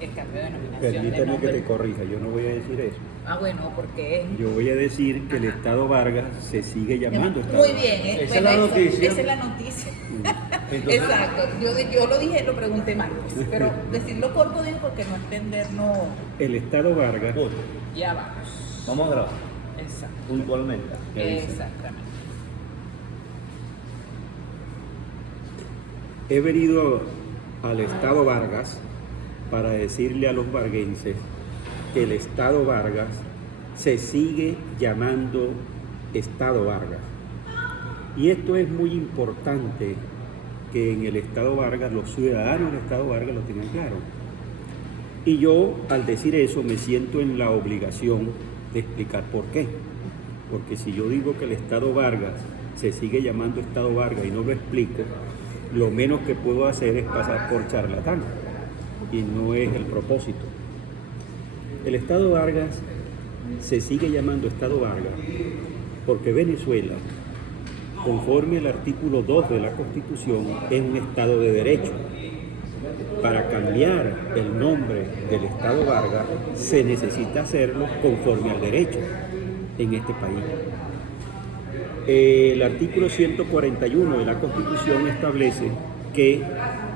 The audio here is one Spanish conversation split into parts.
el cambio de denominación de Permítame que nombre. te corrija, yo no voy a decir eso. Bueno, porque es... Yo voy a decir que el Estado Vargas se sigue llamando Estado Muy Vargas. bien, Esa es bueno, la noticia. esa es la noticia. Entonces, Exacto, yo lo dije, lo pregunté mal, pues, pero decirlo corto digo porque no entender, no... El Estado Vargas, punto. Ya vamos. Vamos a grabar Exacto. puntualmente. Exactamente. he venido al Estado Vargas para decirle a los varguenses que el Estado Vargas se sigue llamando Estado Vargas. Y esto es muy importante que en el Estado Vargas, los ciudadanos del Estado Vargas lo tengan claro. Y yo, al decir eso, me siento en la obligación de explicar por qué. Porque si yo digo que el Estado Vargas se sigue llamando Estado Vargas y no lo explico, lo menos que puedo hacer es pasar por charlatán. Y no es el propósito. El Estado Vargas se sigue llamando Estado Vargas porque Venezuela, conforme al artículo 2 de la Constitución, es un Estado de Derecho. Para cambiar el nombre del Estado Vargas se necesita hacerlo conforme al derecho en este país. El artículo 141 de la Constitución establece que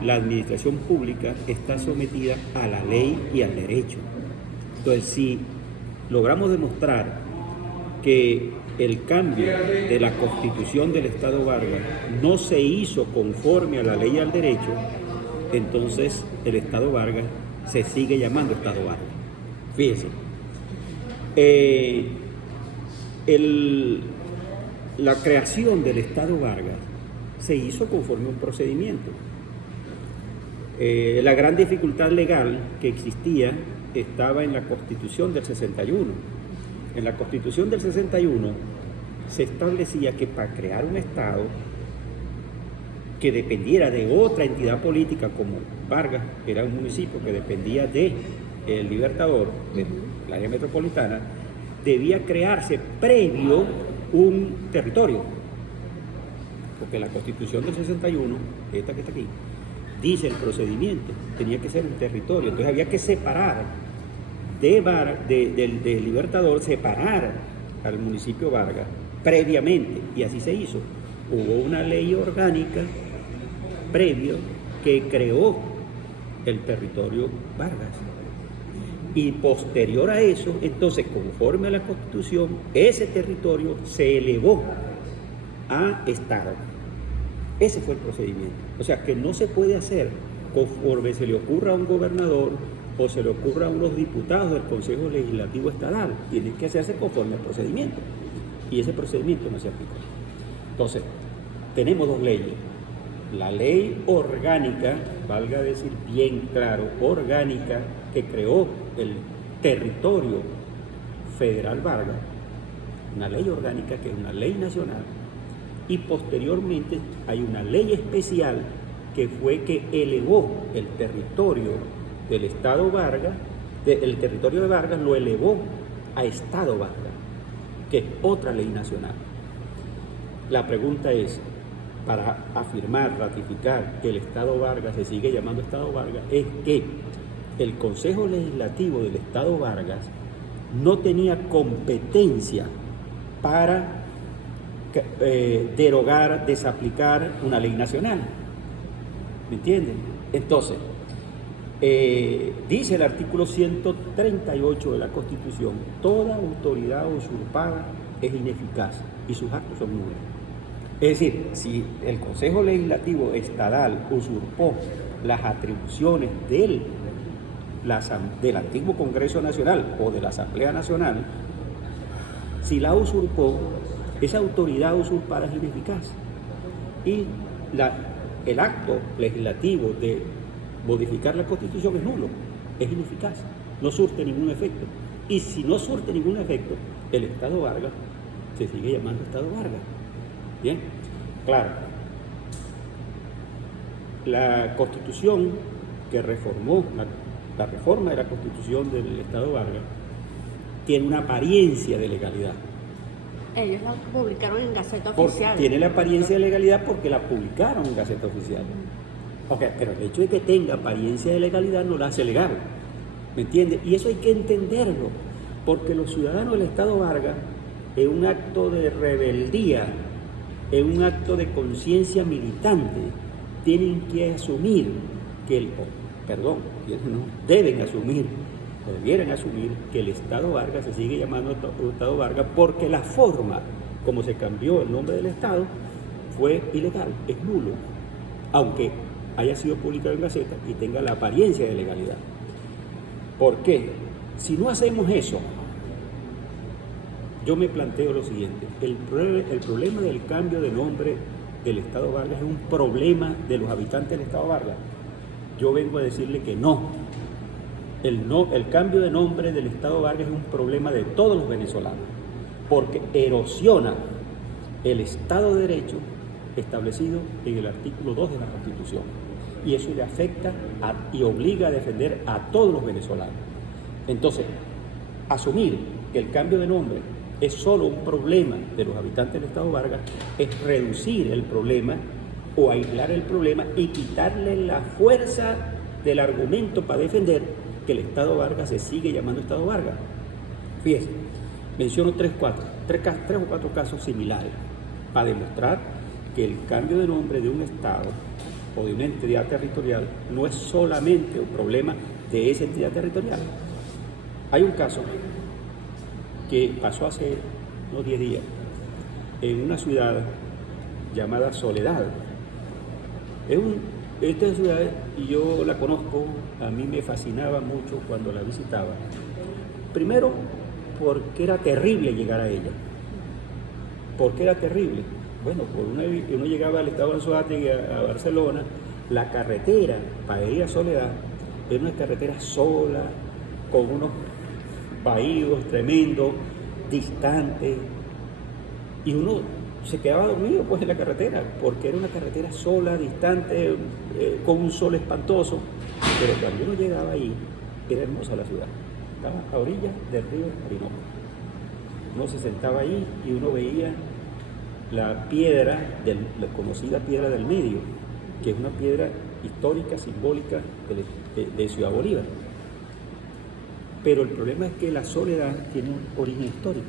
la administración pública está sometida a la ley y al derecho. Entonces, si logramos demostrar que el cambio de la Constitución del Estado Vargas no se hizo conforme a la ley y al derecho, entonces el Estado Vargas se sigue llamando Estado Vargas. Fíjense, la creación del Estado Vargas se hizo conforme a un procedimiento. La gran dificultad legal que existía estaba en la Constitución del 61. En la Constitución del 61 se establecía que para crear un Estado que dependiera de otra entidad política como Vargas, era un municipio que dependía de El Libertador, de la área metropolitana, debía crearse previo un territorio. Porque la Constitución del 61, esta que está aquí, dice el procedimiento, tenía que ser un territorio. Entonces había que separar del Libertador, separar al municipio Vargas previamente, y así se hizo. Hubo una ley orgánica previo que creó el territorio Vargas. Y posterior a eso, entonces, conforme a la Constitución, ese territorio se elevó a Estado. Ese fue el procedimiento. O sea, que no se puede hacer conforme se le ocurra a un gobernador o se le ocurra a unos diputados del Consejo Legislativo Estatal. Tiene que hacerse conforme al procedimiento. Y ese procedimiento no se aplicó. Entonces, tenemos dos leyes. La ley orgánica, valga decir bien claro, orgánica, que creó el territorio federal Vargas, una ley orgánica que es una ley nacional, y posteriormente hay una ley especial que fue que elevó el territorio del Estado Vargas, el territorio de Vargas lo elevó a Estado Vargas, que es otra ley nacional. La pregunta es, para afirmar, ratificar que el Estado Vargas se sigue llamando Estado Vargas, es que el Consejo Legislativo del Estado Vargas no tenía competencia para derogar, desaplicar una ley nacional. ¿Me entienden? Entonces, dice el artículo 138 de la Constitución, toda autoridad usurpada es ineficaz y sus actos son nulos. Es decir, si el Consejo Legislativo Estatal usurpó las atribuciones del antiguo Congreso Nacional o de la Asamblea Nacional, si la usurpó, esa autoridad usurpada es ineficaz. Y el acto legislativo de modificar la Constitución es nulo, es ineficaz, no surte ningún efecto. Y si no surte ningún efecto, el Estado Vargas se sigue llamando Estado Vargas. Bien, claro. La Constitución que reformó, la reforma de la Constitución del Estado Vargas, tiene una apariencia de legalidad. Ellos la publicaron en Gaceta Porque Oficial. tiene la apariencia de legalidad porque la publicaron en Gaceta Oficial. Okay, pero el hecho de que tenga apariencia de legalidad no la hace legal. ¿Me entiendes? Y eso hay que entenderlo, porque los ciudadanos del Estado Vargas, en un acto de rebeldía, en un acto de conciencia militante, tienen que asumir que debieran asumir que el Estado Vargas se sigue llamando Estado Vargas, porque la forma como se cambió el nombre del Estado fue ilegal, es nulo, aunque haya sido publicado en Gaceta y tenga la apariencia de legalidad. ¿Por qué? Si no hacemos eso, yo me planteo lo siguiente: el problema del cambio de nombre del Estado Vargas es un problema de los habitantes del Estado Vargas. Yo vengo a decirle que no. El cambio de nombre del Estado Vargas es un problema de todos los venezolanos, porque erosiona el Estado de Derecho establecido en el artículo 2 de la Constitución. Y eso le afecta y obliga a defender a todos los venezolanos. Entonces, asumir que el cambio de nombre es solo un problema de los habitantes del Estado Vargas es reducir el problema o aislar el problema y quitarle la fuerza del argumento para defender que el Estado Vargas se sigue llamando Estado Vargas. Fíjense, menciono tres o cuatro casos similares para demostrar que el cambio de nombre de un Estado o de una entidad territorial no es solamente un problema de esa entidad territorial. Hay un caso que pasó hace unos 10 días en una ciudad llamada Soledad. Esta ciudad, yo la conozco, a mí me fascinaba mucho cuando la visitaba. Primero, porque era terrible llegar a ella. ¿Por qué era terrible? Bueno, uno llegaba al estado de Anzoátegui a Barcelona, la carretera para ir a Soledad era una carretera sola, con unos bahíos tremendos, distantes, y uno se quedaba dormido pues en la carretera, porque era una carretera sola, distante, con un sol espantoso. Pero cuando uno llegaba ahí, era hermosa la ciudad, estaba a orillas del río Orinoco. Uno se sentaba ahí y uno veía la conocida piedra del medio, que es una piedra histórica, simbólica de Ciudad Bolívar. Pero el problema es que la Soledad tiene un origen histórico.